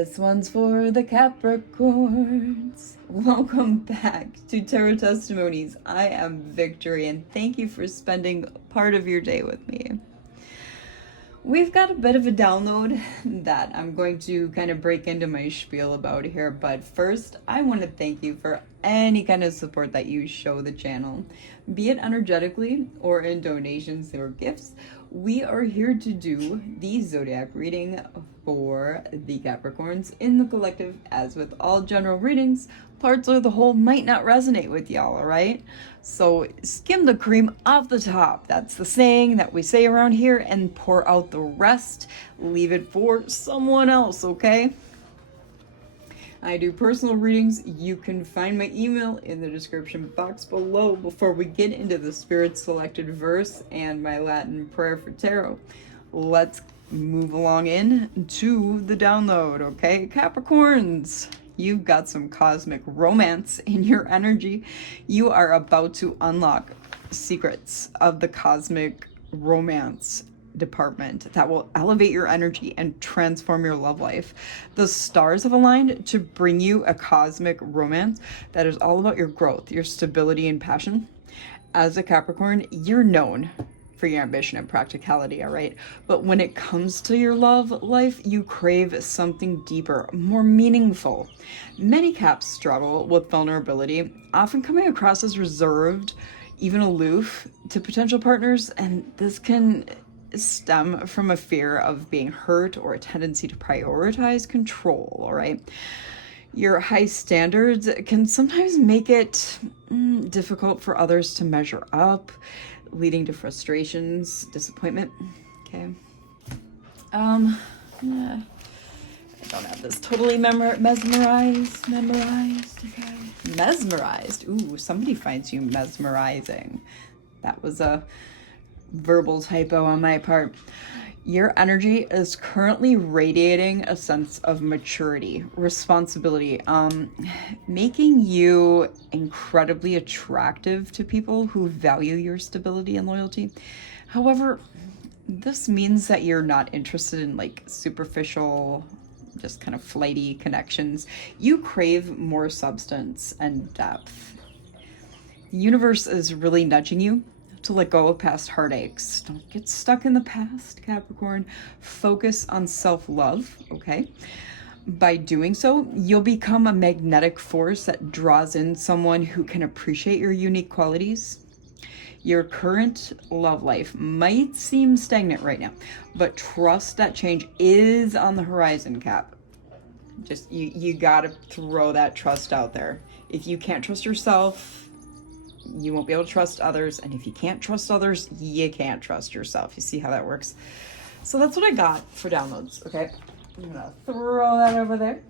This one's for the Capricorns. Welcome back to Tarot Testimonies. I am Victory, and thank you for spending part of your day with me. We've got a bit of a download that I'm going to kind of break into my spiel about here, but first I want to thank you for any kind of support that you show the channel, be it energetically or in donations or gifts. We are here to do the zodiac reading for the Capricorns in the collective. As with all general readings, parts of the whole might not resonate with y'all, alright? So skim the cream off the top. That's the saying that we say around here, and pour out the rest. Leave it for someone else, okay? I do personal readings. You can find my email in the description box below. Before we get into the Spirit selected verse and my Latin prayer for tarot, let's move along in to the download, okay? Capricorns, you've got some cosmic romance in your energy. You are about to unlock secrets of the cosmic romance department that will elevate your energy and transform your love life. The stars have aligned to bring you a cosmic romance that is all about your growth, your stability, and passion. As a Capricorn, you're known for your ambition and practicality, all right? But when it comes to your love life, you crave something deeper, more meaningful. Many Caps struggle with vulnerability, often coming across as reserved, even aloof to potential partners, and this can stem from a fear of being hurt or a tendency to prioritize control, all right? Your high standards can sometimes make it difficult for others to measure up, leading to frustrations, disappointment, okay? I don't have this totally memorized, okay? Mesmerized, ooh, somebody finds you mesmerizing. That was a verbal typo on my part. Your energy is currently radiating a sense of maturity, responsibility, making you incredibly attractive to people who value your stability and loyalty. However, this means that you're not interested in like superficial, just kind of flighty connections. You crave more substance and depth. The universe is really nudging you to let go of past heartaches. Don't get stuck in the past, Capricorn. Focus on self-love, okay? By doing so, you'll become a magnetic force that draws in someone who can appreciate your unique qualities. Your current love life might seem stagnant right now, but trust that change is on the horizon, Cap. Just, you gotta throw that trust out there. If you can't trust yourself, you won't be able to trust others, and if you can't trust others, you can't trust yourself. You see how that works? So that's what I got for downloads, okay? I'm gonna throw that over there.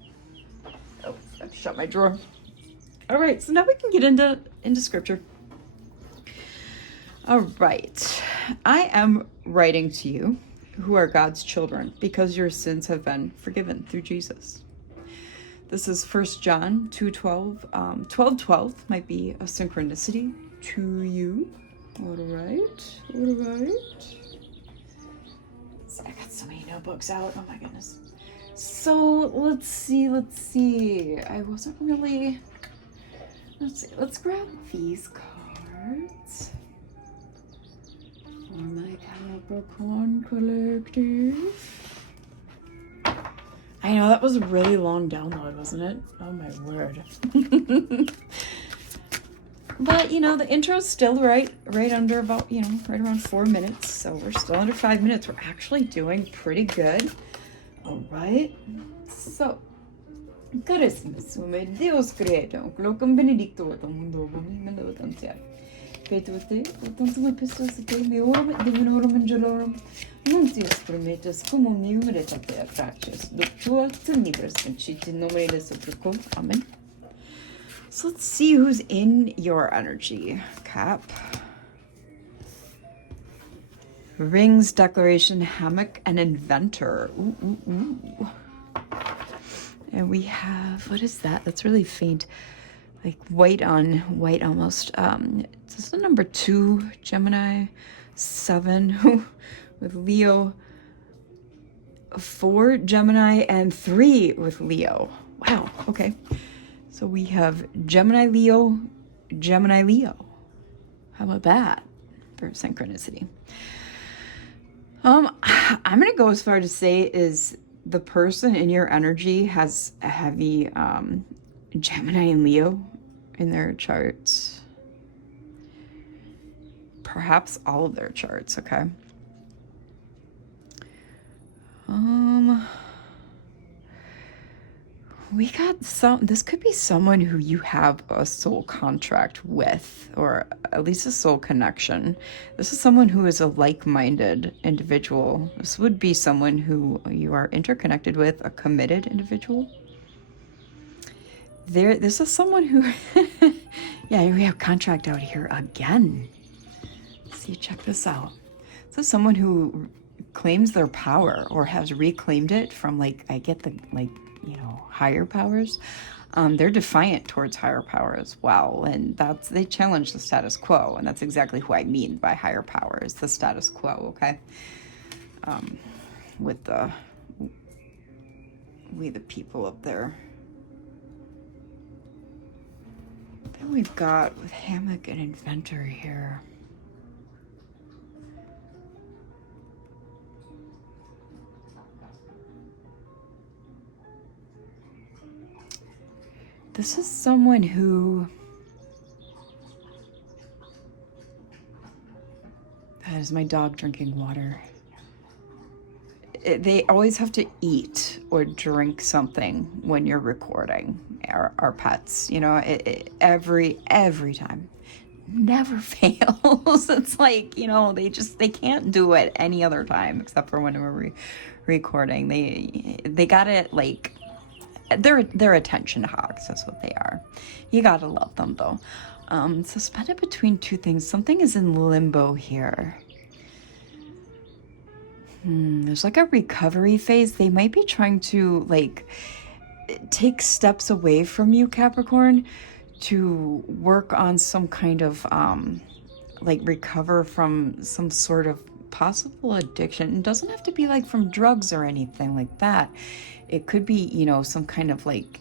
Oh, I have to shut my drawer. All right, so now we can get into scripture. All right, I am writing to you who are God's children because your sins have been forgiven through Jesus. This is 1 John 2:12. 12:12 might be a synchronicity to you. All right. So I got so many notebooks out. Oh my goodness. So let's see. I wasn't really. Let's see. Let's grab these cards for my Capricorn collective. I know, that was a really long download, wasn't it? Oh my word. But, you know, the intro's still right under about, you know, right around 4 minutes. So we're still under 5 minutes. We're actually doing pretty good. All right. So, carissimo Deus credo, locum benedictum mundo bonum tantiare. Petuite, tantum epistosite meorum divinorum angelorum, nuntius prometus communium retate fratres, doctua tenebris vincit in nomine Dei supplico. Amen. So let's see who's in your energy, Cap. Rings, declaration, hammock, and inventor. Ooh. And we have, what is that? That's really faint. Like white on white almost. This is the number 2, Gemini, 7, with Leo, 4 Gemini and 3 with Leo. Wow, okay. So we have Gemini, Leo, Gemini, Leo. How about that for synchronicity? I'm gonna go as far to say is the person in your energy has a heavy Gemini and Leo in their charts. Perhaps all of their charts, okay? We got this could be someone who you have a soul contract with, or at least a soul connection. This is someone who is a like-minded individual. This would be someone who you are interconnected with, a committed individual. This is someone who, yeah, we have contract out here again. See, check this out. This is someone who claims their power or has reclaimed it from, like, I get the, like, you know, higher powers. They're defiant towards higher power as well, and they challenge the status quo, and that's exactly who I mean by higher power, is the status quo, okay? With we the people up there. Then we've got with hammock and inventor here. This is someone who, that is my dog drinking water. They always have to eat or drink something when you're recording, our pets, you know, every time. Never fails. It's like, you know, they can't do it any other time except for when we're recording. They got it, like, they're attention hogs. That's what they are. You gotta love them though. Suspended between two things. Something is in limbo here. There's like a recovery phase. They might be trying to, like, take steps away from you, Capricorn, to work on some kind of like recover from some sort of possible addiction. It doesn't have to be like from drugs or anything like that. It could be, you know, some kind of like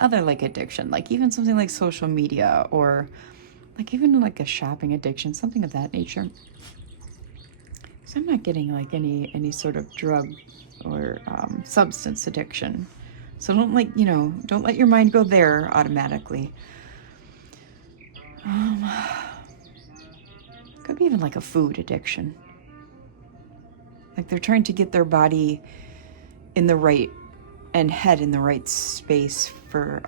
other like addiction, like even something like social media, or like even like a shopping addiction, something of that nature. So I'm not getting like any sort of drug or substance addiction. So don't, like, you know, don't let your mind go there automatically. Could be even like a food addiction. Like they're trying to get their body in the right, and head in the right space for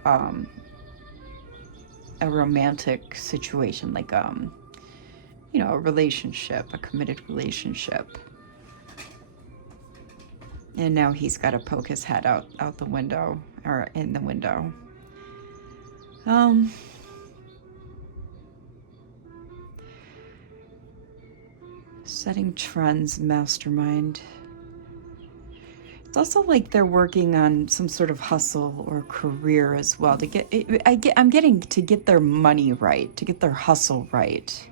a romantic situation, like you know, a relationship, a committed relationship. And now he's got to poke his head out the window, or in the window. Setting trends, mastermind. It's also like they're working on some sort of hustle or career as well to get. I'm getting to get their money right, to get their hustle right.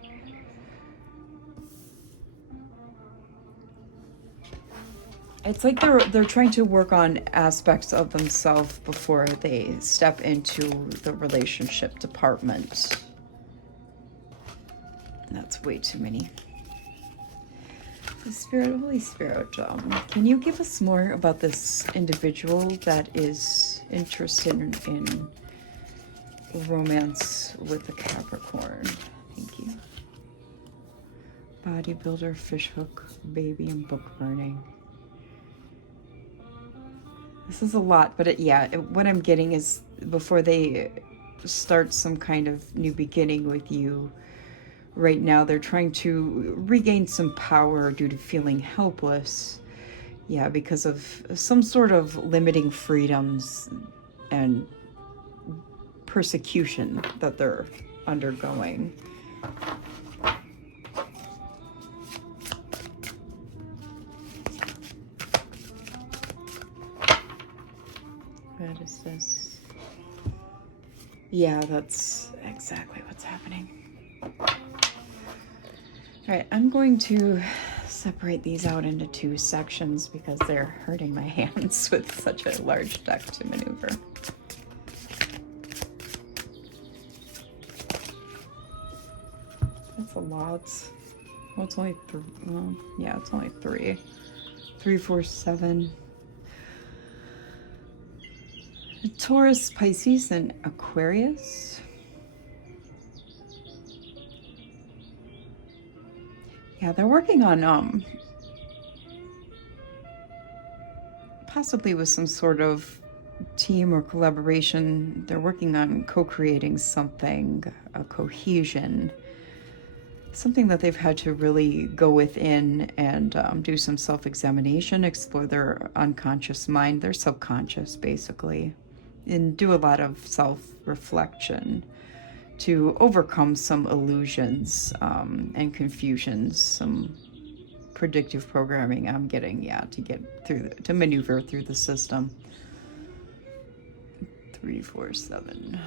It's like they're trying to work on aspects of themselves before they step into the relationship department. That's way too many. The Spirit, Holy Spirit, can you give us more about this individual that is interested in romance with the Capricorn? Thank you. Bodybuilder, fishhook, baby, and book burning. This is a lot, but what I'm getting is before they start some kind of new beginning with you, right now they're trying to regain some power due to feeling helpless. Yeah, because of some sort of limiting freedoms and persecution that they're undergoing. What is this? Yeah, that's exactly what's happening. All right, I'm going to separate these out into 2 sections because they're hurting my hands with such a large deck to maneuver. That's a lot. Well, it's only 3. Well, yeah, it's only 3. 3, 4, 7. Taurus, Pisces, and Aquarius. Yeah, they're working on possibly with some sort of team or collaboration. They're working on co-creating something, a cohesion, something that they've had to really go within and do some self-examination, explore their unconscious mind, their subconscious basically, and do a lot of self-reflection to overcome some illusions and confusions, some predictive programming I'm getting, to get through, to maneuver through the system. 3, 4, 7.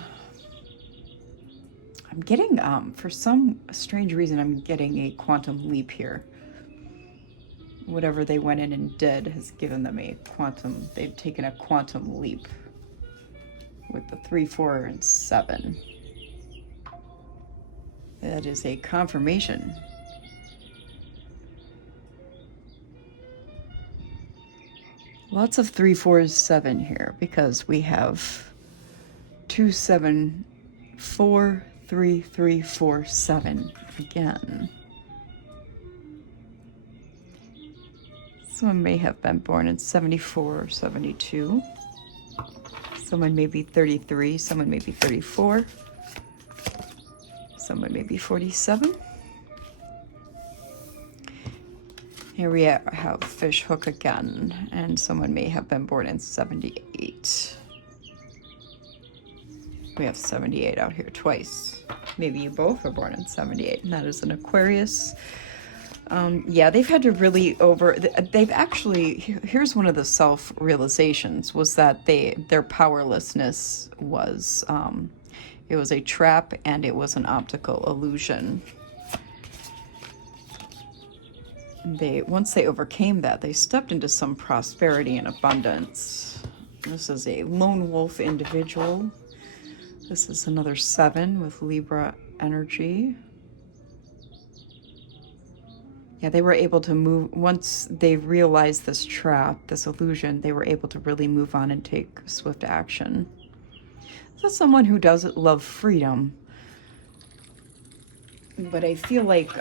I'm getting, for some strange reason, I'm getting a quantum leap here. Whatever they went in and did has given them a quantum, they've taken a quantum leap with the 3, 4, and 7. That is a confirmation. Lots of 3, 4, 7 here because we have 2, 7, 4, 3, 3, 4, 7 again. Someone may have been born in 74 or 72. Someone may be 33, someone may be 34. Someone may be 47. Here we have fish hook again, and someone may have been born in 78. We have 78 out here twice. Maybe you both were born in 78, and that is an Aquarius. Yeah, they've had to really they've actually, here's one of the self-realizations, was that their powerlessness was, it was a trap and it was an optical illusion. Once they overcame that, they stepped into some prosperity and abundance. This is a lone wolf individual. This is another 7 with Libra energy. Yeah, they were able to move, once they realized this trap, this illusion, they were able to really move on and take swift action. This is someone who does love freedom, but I feel like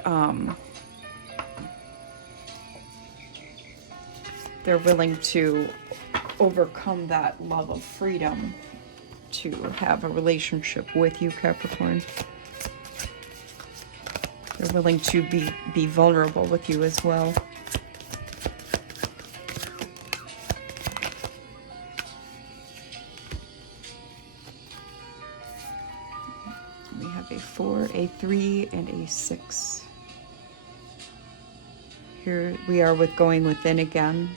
they're willing to overcome that love of freedom to have a relationship with you, Capricorn. They're willing to be vulnerable with you as well. We have a 4, a 3, and a 6. Here we are with going within again.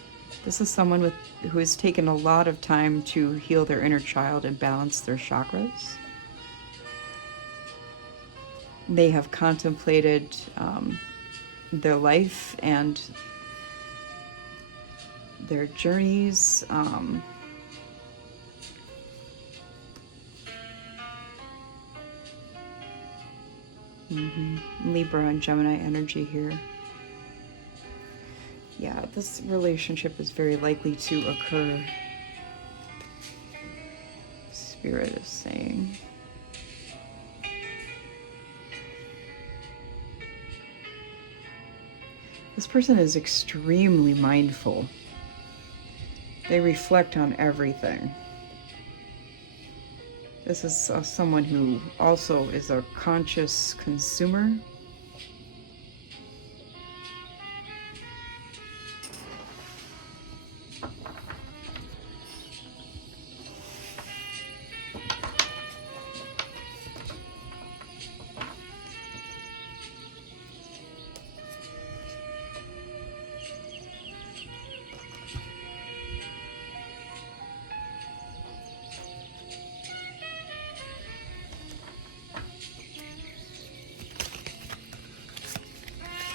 This is someone who has taken a lot of time to heal their inner child and balance their chakras. They have contemplated their life and their journeys. Libra and Gemini energy here. Yeah, this relationship is very likely to occur. Spirit is saying. This person is extremely mindful. They reflect on everything. This is someone who also is a conscious consumer.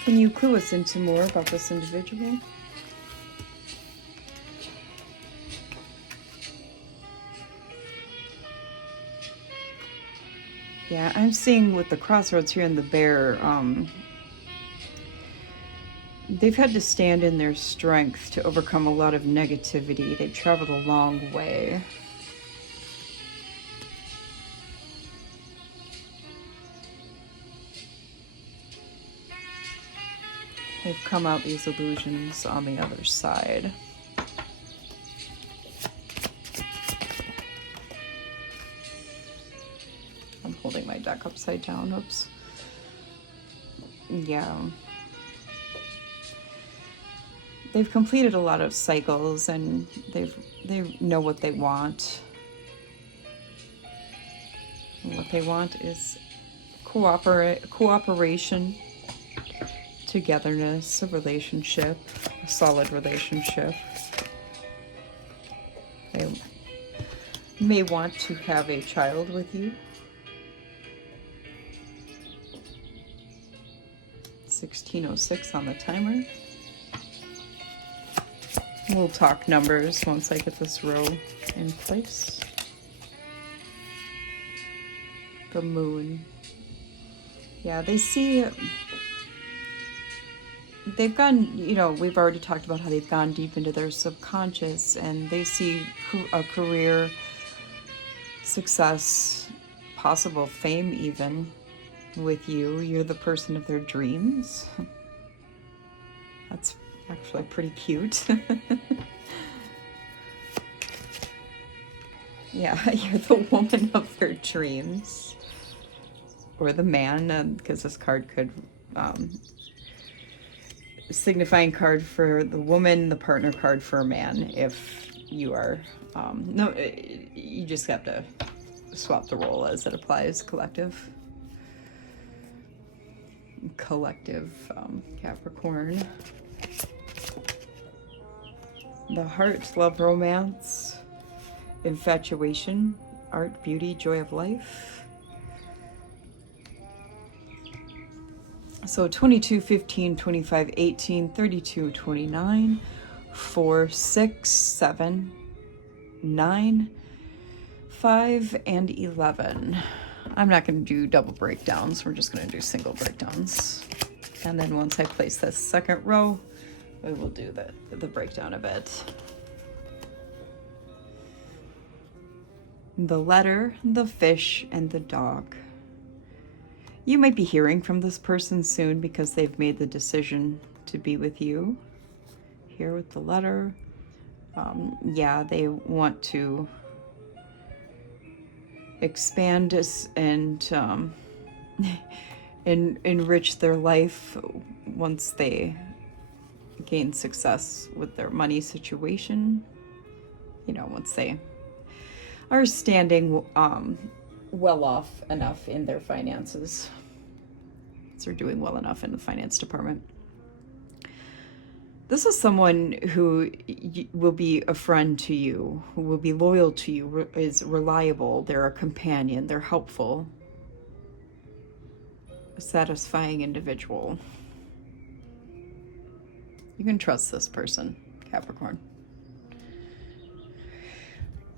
Can you clue us into more about this individual? Yeah, I'm seeing with the crossroads here in the bear, they've had to stand in their strength to overcome a lot of negativity. They've traveled a long way. They've come out these illusions on the other side. I'm holding my deck upside down. Oops. Yeah. They've completed a lot of cycles and they know what they want. And what they want is cooperation, togetherness, a relationship, a solid relationship. They may want to have a child with you. 16:06 on the timer. We'll talk numbers once I get this row in place. The moon. Yeah, they see... They've gone, you know, we've already talked about how they've gone deep into their subconscious, and they see a career, success, possible fame even with you. You're the person of their dreams. That's actually pretty cute. Yeah, you're the woman of their dreams. Or the man, because this card could... signifying card for the woman, the partner card for a man. If you are... no, you just have to swap the role as it applies. Collective, Capricorn. The heart, love, romance, infatuation, art, beauty, joy of life. So 22, 15, 25, 18, 32, 29, 4, 6, 7, 9, 5, and 11. I'm not going to do double breakdowns. We're just going to do single breakdowns. And then once I place this second row, we will do the breakdown of it. The letter, the fish, and the dog. You might be hearing from this person soon because they've made the decision to be with you. Here with the letter. Yeah, they want to expand and enrich their life once they gain success with their money situation. You know, once they are standing well off enough in their finances. So they're doing well enough in the finance department. This is someone who will be a friend to you, who will be loyal to you, is reliable, they're a companion, they're helpful, a satisfying individual. You can trust this person, Capricorn.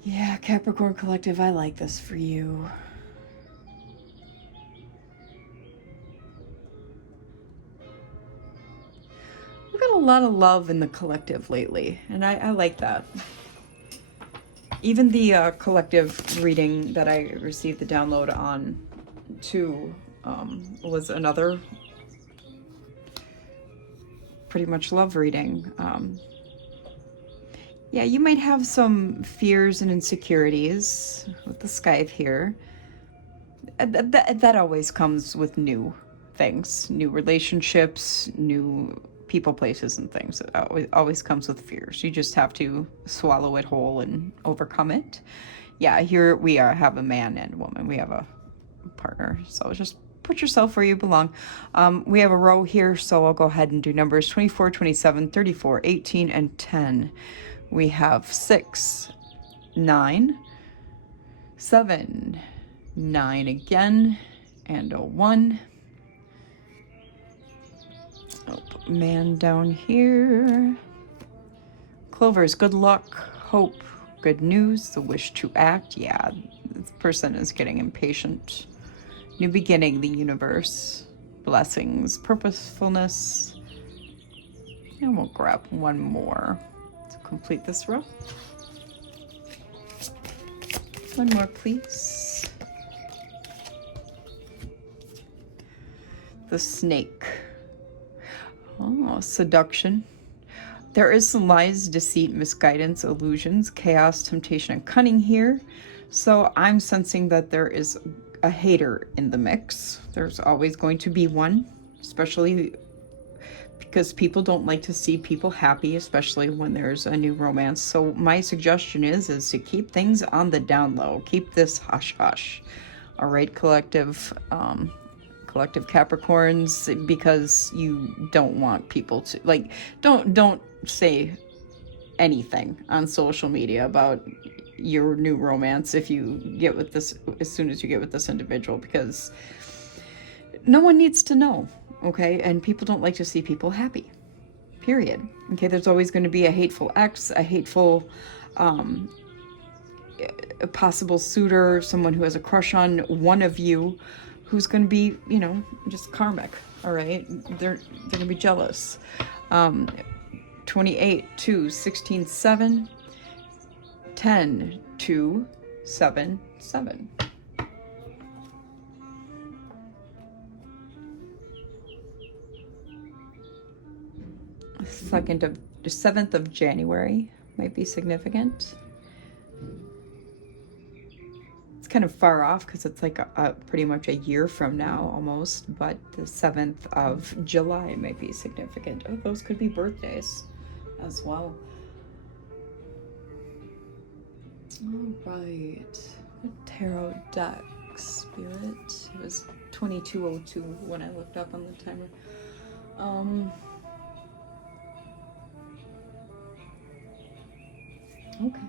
Yeah, Capricorn Collective, I like this for you. We've got a lot of love in the collective lately, and I like that. Even the collective reading that I received the download on too was another pretty much love reading. Yeah, you might have some fears and insecurities with the scythe here. That always comes with new things, new relationships, new people, places, and things. It always comes with fears. You just have to swallow it whole and overcome it. Yeah, here we have a man and a woman. We have a partner. So just put yourself where you belong. We have a row here, so I'll go ahead and do numbers 24, 27, 34, 18, and 10. We have 6, 9, 7, 9 again, and a 1, Oh, man down here. Clovers, good luck, hope, good news, the wish to act. Yeah, this person is getting impatient. New beginning, the universe, blessings, purposefulness. And we'll grab one more to complete this row. One more, please. The snake. Oh, seduction. There is some lies, deceit, misguidance, illusions, chaos, temptation, and cunning here. So I'm sensing that there is a hater in the mix. There's always going to be one, especially because people don't like to see people happy, especially when there's a new romance. So my suggestion is to keep things on the down low. Keep this hush hush. All right, collective Capricorns, because you don't want people to, like, don't say anything on social media about your new romance if you get with this, as soon as you get with this individual, because no one needs to know, okay? And people don't like to see people happy, period. Okay, there's always going to be a hateful ex, a hateful a possible suitor, someone who has a crush on one of you, who's going to be, you know, just karmic. All right, they're going to be jealous. 28, 2, 16, 7, 10, 2, 7, 7. The 7th of January might be significant. It's kind of far off because it's like pretty much a year from now almost, but the 7th of July might be significant. Oh, those could be birthdays as well. All right, tarot deck, spirit. It was 2202 when I looked up on the timer. Okay.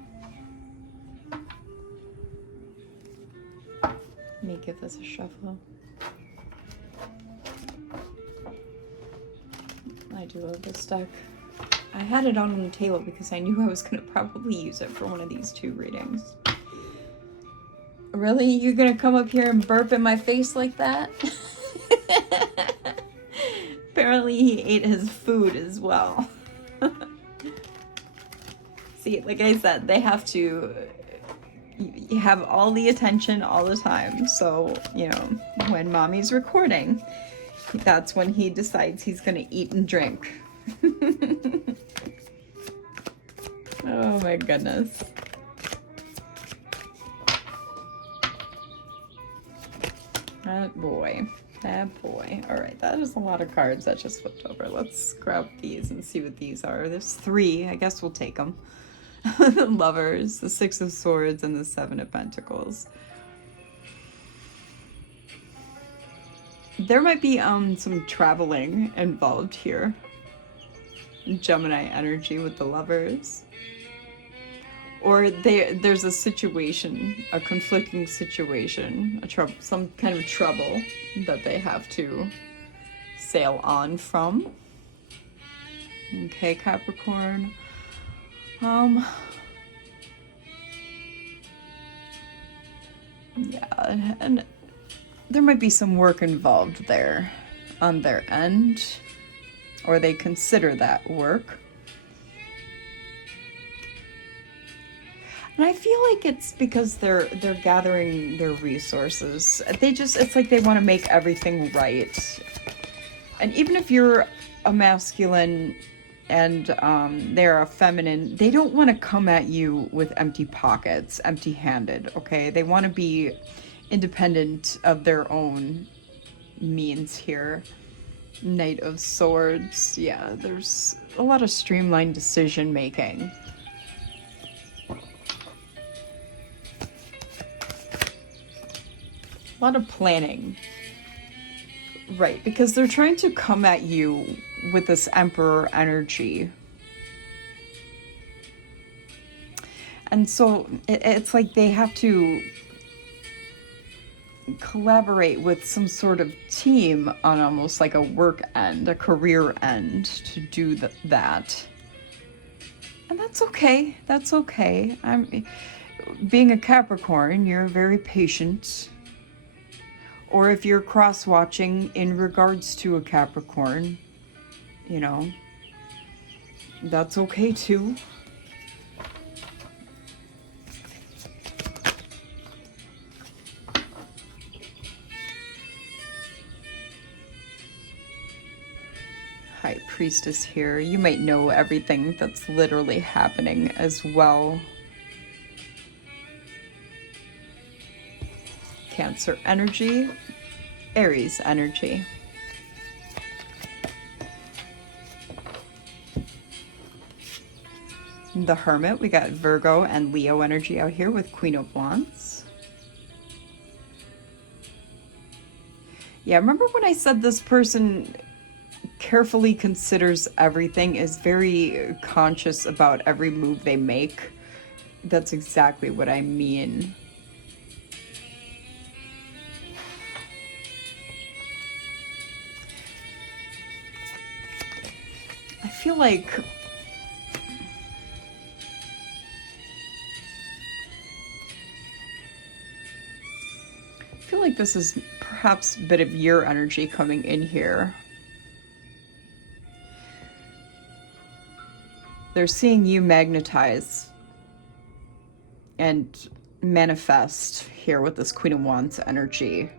Let me give this a shuffle. I do love this deck. I had it on the table because I knew I was going to probably use it for one of these 2 readings. Really? You're going to come up here and burp in my face like that? Apparently he ate his food as well. See, like I said, they have to have all the attention all the time. So, you know, when mommy's recording, that's when he decides he's going to eat and drink. Oh my goodness. That boy. All right, that is a lot of cards that just flipped over. Let's grab these and see what these are. There's 3. I guess we'll take them. The Lovers, the 6 of Swords, and the 7 of Pentacles. There might be some traveling involved here. Gemini energy with the Lovers. Or there's a situation, a conflicting situation, some kind of trouble that they have to sail on from. Okay, Capricorn. Yeah, and there might be some work involved there on their end, or they consider that work. And I feel like it's because they're gathering their resources. It's like they want to make everything right. And even if you're a masculine and they're a feminine, they don't want to come at you with empty pockets, empty-handed, okay? They want to be independent of their own means here. Knight of Swords. Yeah, there's a lot of streamlined decision-making. A lot of planning. Right, because they're trying to come at you with this Emperor energy. And so it's like they have to collaborate with some sort of team on almost like a work end, a career end to do that. And that's okay. That's okay. Being a Capricorn, you're very patient. Or if you're cross-watching in regards to a Capricorn, you know, that's okay too. High Priestess here. You might know everything that's literally happening as well. Cancer energy, Aries energy. The Hermit, we got Virgo and Leo energy out here with Queen of Wands. Yeah, remember when I said this person carefully considers everything, is very conscious about every move they make? That's exactly what I mean. I feel like this is perhaps a bit of your energy coming in here. They're seeing you magnetize and manifest here with this Queen of Wands energy.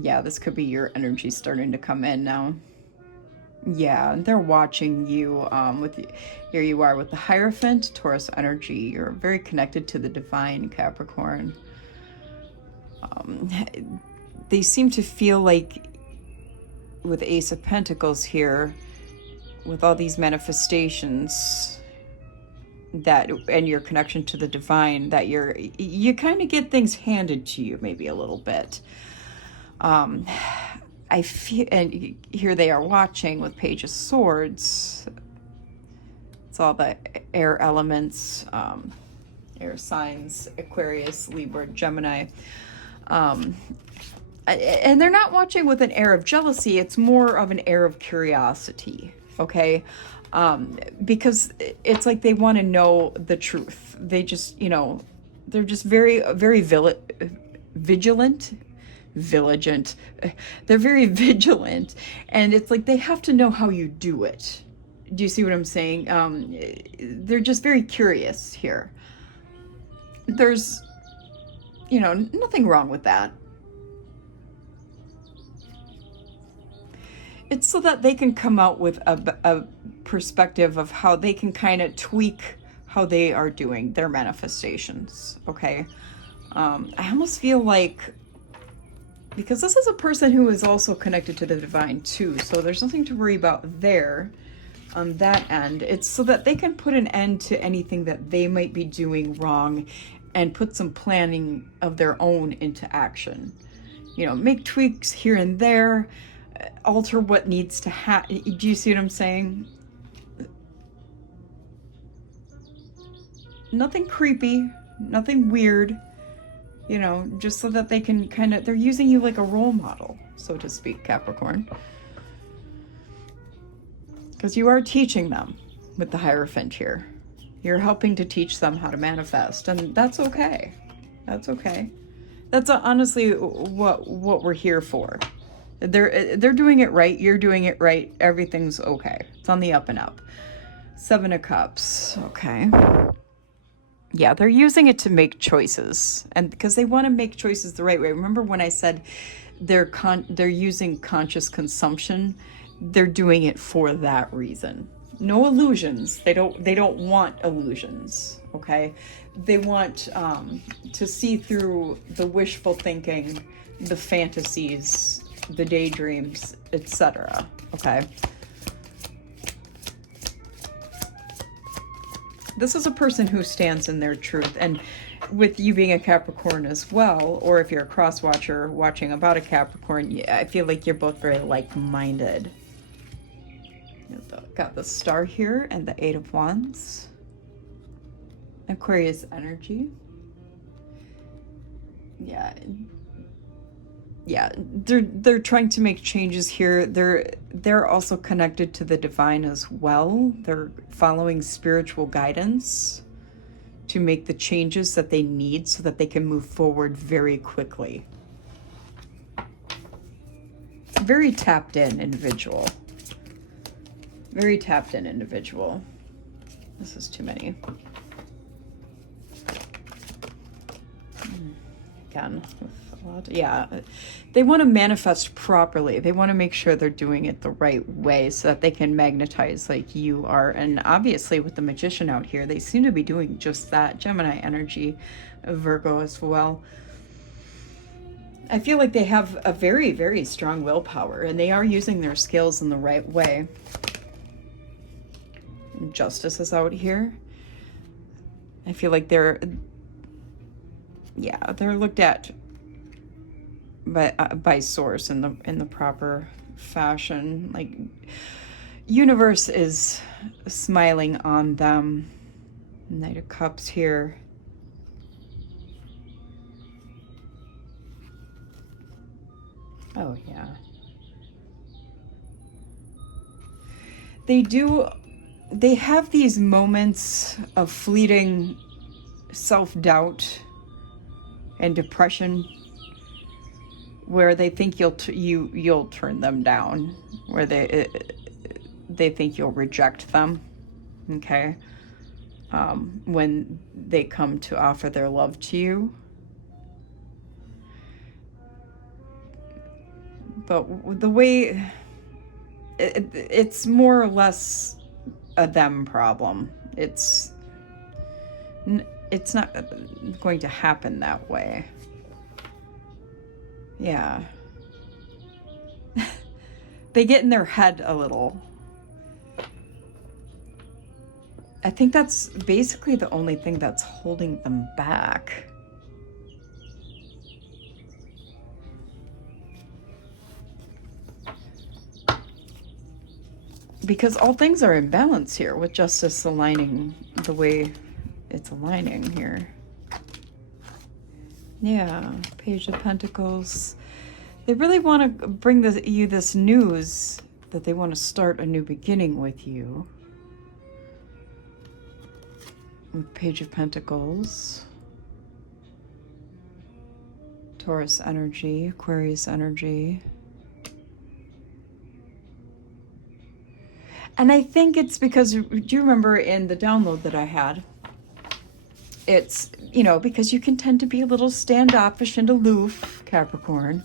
Yeah, this could be your energy starting to come in now. Yeah, they're watching you here you are with the Hierophant, Taurus energy. You're very connected to the divine, Capricorn. They seem to feel like with Ace of Pentacles here, with all these manifestations, that and your connection to the divine, that you kind of get things handed to you maybe a little bit. I feel, and here they are watching with Page of Swords. It's all the air elements, air signs, Aquarius, Libra, Gemini. And they're not watching with an air of jealousy. It's more of an air of curiosity, okay? Because it's like they want to know the truth. They just, they're just very, very vigilant. They're very vigilant, and it's like they have to know how you do it. Do you see what I'm saying? They're just very curious here. There's, nothing wrong with that. It's so that they can come out with a perspective of how they can kind of tweak how they are doing their manifestations, okay? I almost feel like, because this is a person who is also connected to the divine too, so there's nothing to worry about there on that end. It's so that they can put an end to anything that they might be doing wrong and put some planning of their own into action. Make tweaks here and there, alter what needs to happen. Do you see what I'm saying? Nothing creepy, nothing weird. Just so that they can they're using you like a role model, so to speak, Capricorn. Because you are teaching them with the Hierophant here. You're helping to teach them how to manifest, and that's okay. That's okay. That's honestly what we're here for. They're doing it right. You're doing it right. Everything's okay. It's on the up and up. 7 of Cups. Okay. Yeah, they're using it to make choices, and because they want to make choices the right way. Remember when I said they're using conscious consumption? They're doing it for that reason. No illusions. They don't want illusions. Okay, they want to see through the wishful thinking, the fantasies, the daydreams, etc. Okay. This is a person who stands in their truth, and with you being a Capricorn as well, or if you're a cross-watcher watching about a Capricorn, I feel like you're both very like-minded. Got the Star here and the 8 of Wands. Aquarius energy. yeah, they're trying to make changes here. They're also connected to the divine as well. They're following spiritual guidance to make the changes that they need so that they can move forward very quickly. Very tapped in individual. Very tapped in individual. This is too many. Again, with a lot, yeah. They want to manifest properly. They want to make sure they're doing it the right way so that they can magnetize like you are. And obviously with the Magician out here, they seem to be doing just that. Gemini energy, Virgo as well. I feel like they have a very, very strong willpower, and they are using their skills in the right way. Justice is out here. I feel like they're looked at by source in the proper fashion. Like, universe is smiling on them. Knight of Cups here. Oh yeah. They have these moments of fleeting self-doubt and depression where they think you'll turn them down, where they think you'll reject them, okay? When they come to offer their love to you. But the way it's more or less a them problem. It's not going to happen that way. Yeah. They get in their head a little. I think that's basically the only thing that's holding them back. Because all things are in balance here, with justice aligning the way it's aligning here. Yeah, Page of Pentacles. They really want to bring you this news that they want to start a new beginning with you. With Page of Pentacles. Taurus energy, Aquarius energy. And I think it's because, do you remember in the download that I had? It's, you know, because you can tend to be a little standoffish and aloof, Capricorn.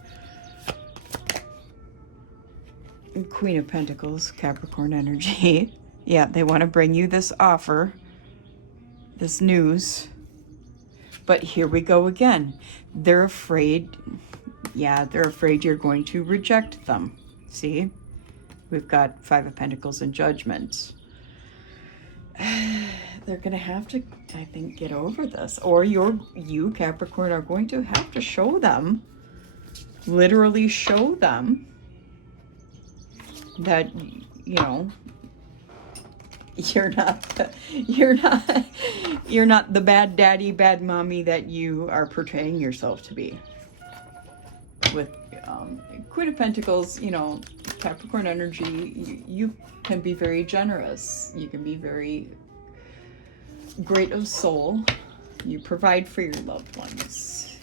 Queen of Pentacles, Capricorn energy. Yeah, they want to bring you this offer, this news. But here we go again. They're afraid, they're afraid you're going to reject them. See? We've got Five of Pentacles and Judgment. They're going to have to, I think, get over this. Or you, Capricorn, are going to have to show them, literally show them that, you know, you're not the bad daddy, bad mommy that you are portraying yourself to be. With Queen of Pentacles, you know, Capricorn energy, you can be very generous. You can be very great of soul. You provide for your loved ones.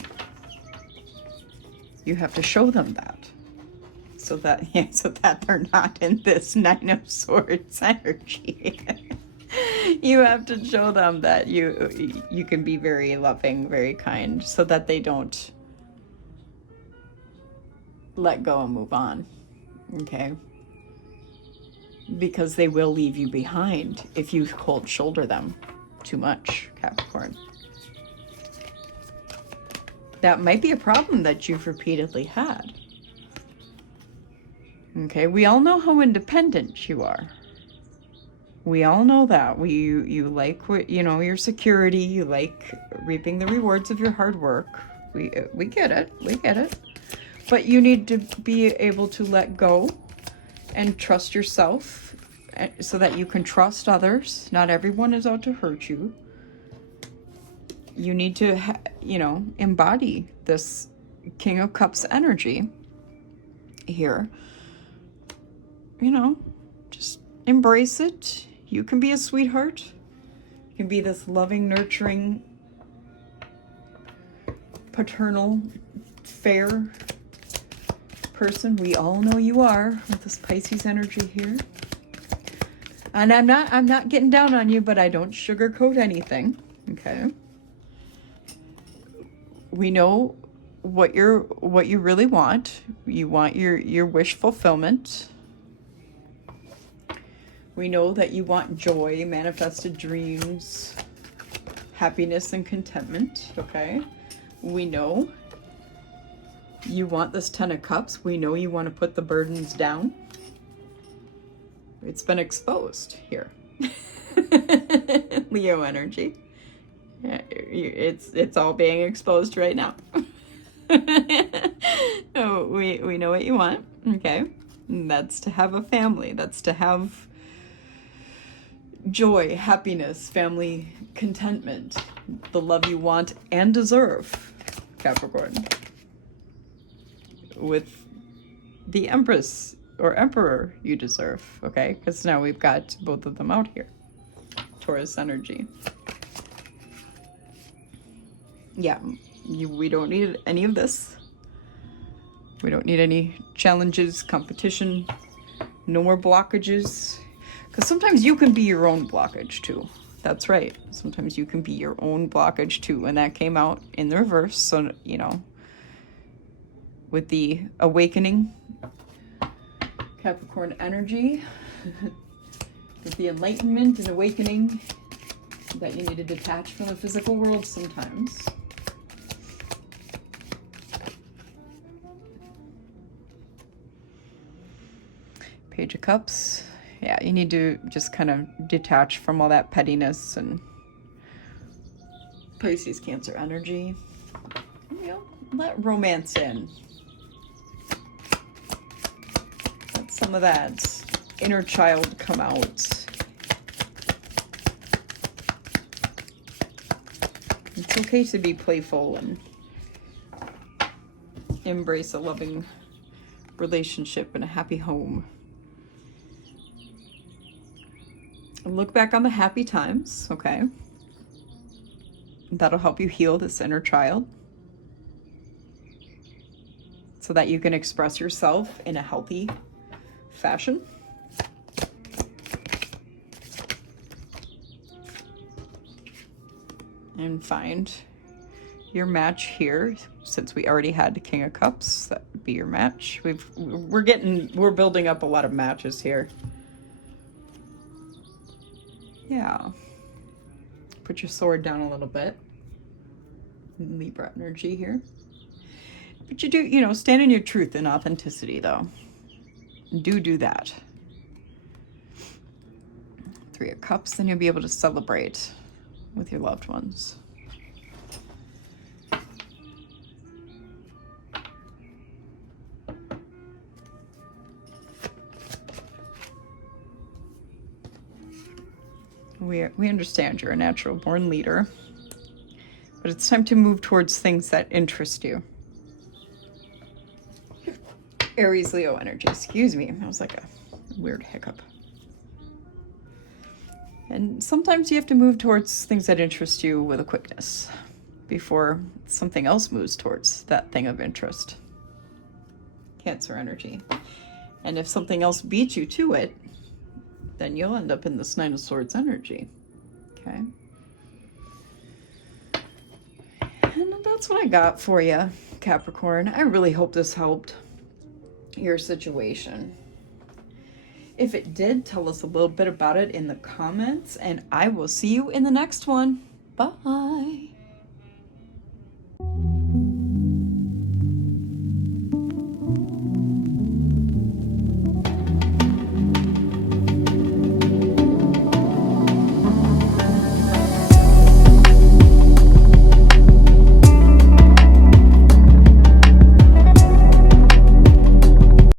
You have to show them that. So that they're not in this Nine of Swords energy. You have to show them that you can be very loving, very kind, so that they don't let go and move on. Okay? Because they will leave you behind if you cold shoulder them too much, Capricorn. That might be a problem that you've repeatedly had. Okay, we all know how independent you are. We all know that. You like, you know, your security. You like reaping the rewards of your hard work. We get it. We get it. But you need to be able to let go and trust yourself so that you can trust others. Not everyone is out to hurt you. you need to, you know, embody this King of Cups energy here. You know, just embrace it. You can be a sweetheart. You can be this loving, nurturing, paternal, fair person. We all know you are with this Pisces energy here. And I'm not getting down on you, but I don't sugarcoat anything. Okay. We know what you really want. You want your wish fulfillment. We know that you want joy, manifested dreams, happiness and contentment, okay? We know you want this 10 of Cups. We know you want to put the burdens down. It's been exposed here. Leo energy. It's all being exposed right now. Oh, we know what you want, okay? And that's to have a family. That's to have joy, happiness, family contentment, the love you want and deserve, Capricorn. With the Empress or Emperor you deserve, okay? Because now we've got both of them out here. Taurus energy. Yeah, we don't need any of this. We don't need any challenges, competition, no more blockages. Because sometimes you can be your own blockage too. That's right. Sometimes you can be your own blockage too. And that came out in the reverse. So, you know, with the awakening Capricorn energy, with the enlightenment and awakening, that you need to detach from the physical world sometimes. Page of Cups. Yeah, you need to just kind of detach from all that pettiness and Pisces, Cancer energy. You know, let romance in. Let some of that inner child come out. It's okay to be playful and embrace a loving relationship and a happy home. Look back on the happy times, okay? That'll help you heal this inner child so that you can express yourself in a healthy fashion. And find your match here. Since we already had the King of Cups, that would be your match. We're building up a lot of matches here. Yeah. Put your sword down a little bit. Libra energy here. But you do, you know, stand in your truth and authenticity, though. Do that. Three of Cups, then you'll be able to celebrate with your loved ones. We understand you're a natural born leader, but it's time to move towards things that interest you. Aries, Leo energy, excuse me. That was like a weird hiccup. And sometimes you have to move towards things that interest you with a quickness before something else moves towards that thing of interest. Cancer energy. And if something else beats you to it, then you'll end up in this Nine of Swords energy. Okay. And that's what I got for you, Capricorn. I really hope this helped your situation. If it did, tell us a little bit about it in the comments, and I will see you in the next one. Bye.